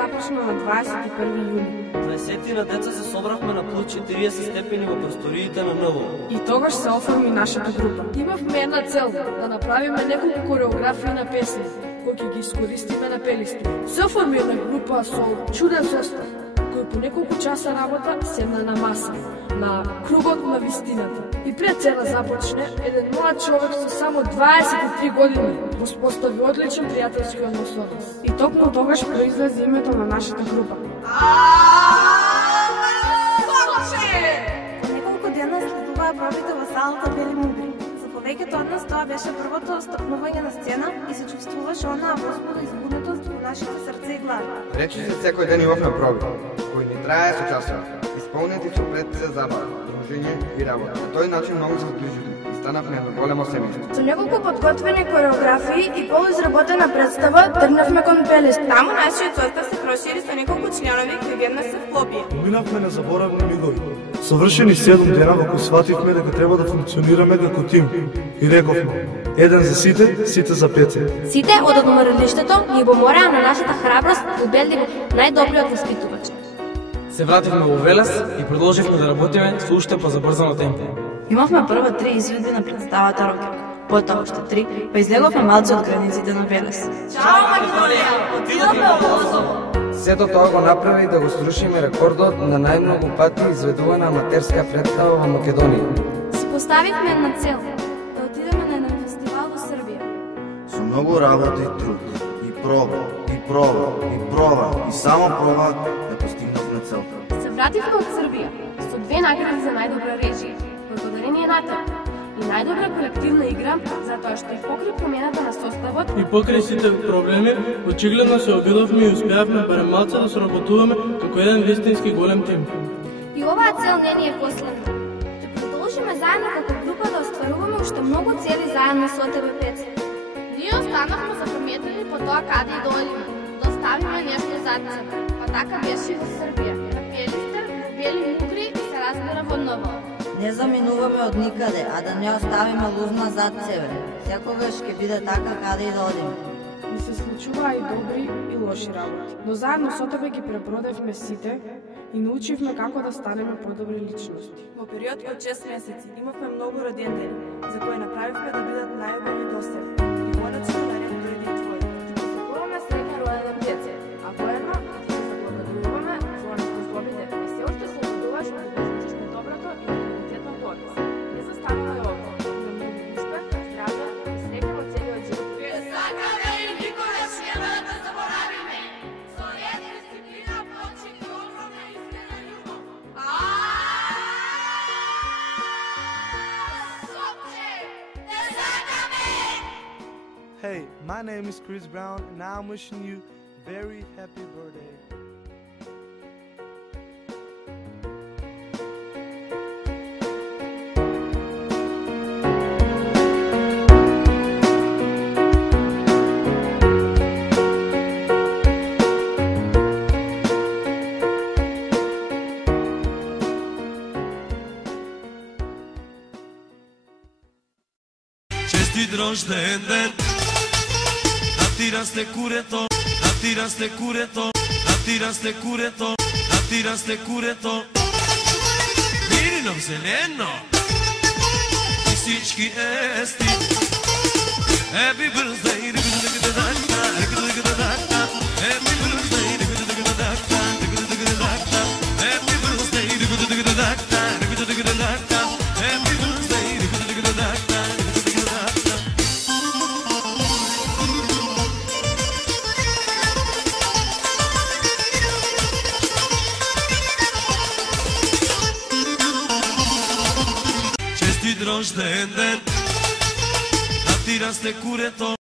започна на 21 јуни. 20 деца се собравме на плюс 40 степени во просториите на НВО. И тогаш се оформи нашата група. Имавме една цел, да направиме неколку кореографии на песни, кои ќе ги искористиме на пелисти. Се оформи една група со чуден состав, кој по неколку часа работа седна на маса, на кругот на вистината. И пред цена започне, еден млад човек со само 23 години воспостави одличен пријателски однос со нас. И токму тогаш произлезе името на нашата група. За неколку дена следуваа пробите во салата Бели мугри. За повеќето од нас тоа беше првото стапнување на сцена и се чувствуваше онаа возбуда и збунетост во нашите срце и глави. Речи се секој ден имавме проби, кои ни трае со часови, исполнети со предписа забава, дружење и работа. На тој начин многу се зближили и станавме едно големо семејство. Со неколку подготвени кореографии и полуизработена представа тргнавме кон Пелист. Таму нашиот состав се прошири со неколку членови кои веднаш се вклопија. Поминавме незаборавни мигови. Совршени 7 дена во кои свативме дека треба да функционираме како тим и рековме: еден за сите, сите за пете. Сите од одморилиштето ни помораа на нашата храброст да убедиме најдобриот воспитувач. Се вративме во Велес и продолживме да работиме со уште позабрзано темпо. Имавме прва 3 изведби на представата Рокет, потоа уште 3, па излеговме малце од границите на Велес. Чао, Македонија! Отидовме во Косово! Сето тоа го направи да го срушиме рекордот на најмногу пати изведувана аматерска представа во Македонија. Си поставивме една цел да отидеме на еден фестивал во Србија. Со многу работа и труд, и проба, и проба, и проба, и само проба да постигнавме целта. Се вративме од Србија со 2 награди за најдобра режија, благодарение на тоа, и најдобра колективна игра, затоа што и покрај промената на составот и покрај сите проблеми, очигледно се обидовме и успеавме барем малце да соработуваме како еден вистински голем тим. И оваа цел не ни е последна. Ќе продолжиме заедно како група да остваруваме уште многу цели заедно со тебе, Пеце. Ние останавме запаметени по тоа каде и да одиме, да оставиме нешто зад себе. Па така беше и во Србија. На Пелистер, Бели мугри и се разбира во НВО. Не заминуваме од никаде, а да не оставиме лузна зад себе. Секогаш ќе биде така каде и да одиме. И се случуваа и добри и лоши работи. Но заедно со тебе ги пребродевме сите и научивме како да станеме подобри личности. Во период од 6 месеци имавме многу родендени, за кои направивме да бидат најубави до себе. И конечно на ред дојде и твој. Ти посакуваме среќа роден Пеце, а воедно ти се заблагодаруваме за неспособите. Не се уште се обидуваш да постигнеш доброто и квалитетното од нас. Не застануваме овде. Да многу успех, здравје и среќа во целиот живот. Сакаме и никогаш нема да те заборавиме. Со ред, дисциплина, почит и огромна искрена љубов. Сопче, те сакаме! Hey, my name is Chris Brown and I'm wishing you very happy birthday. Честит рожден ден, да ти расте курето, да ти расте курето, да ти расте курето, да ти расте курето. Мирино зелено и всички ести. Happy birthday, happy birthday, happy рожден ден, да ти расте курето.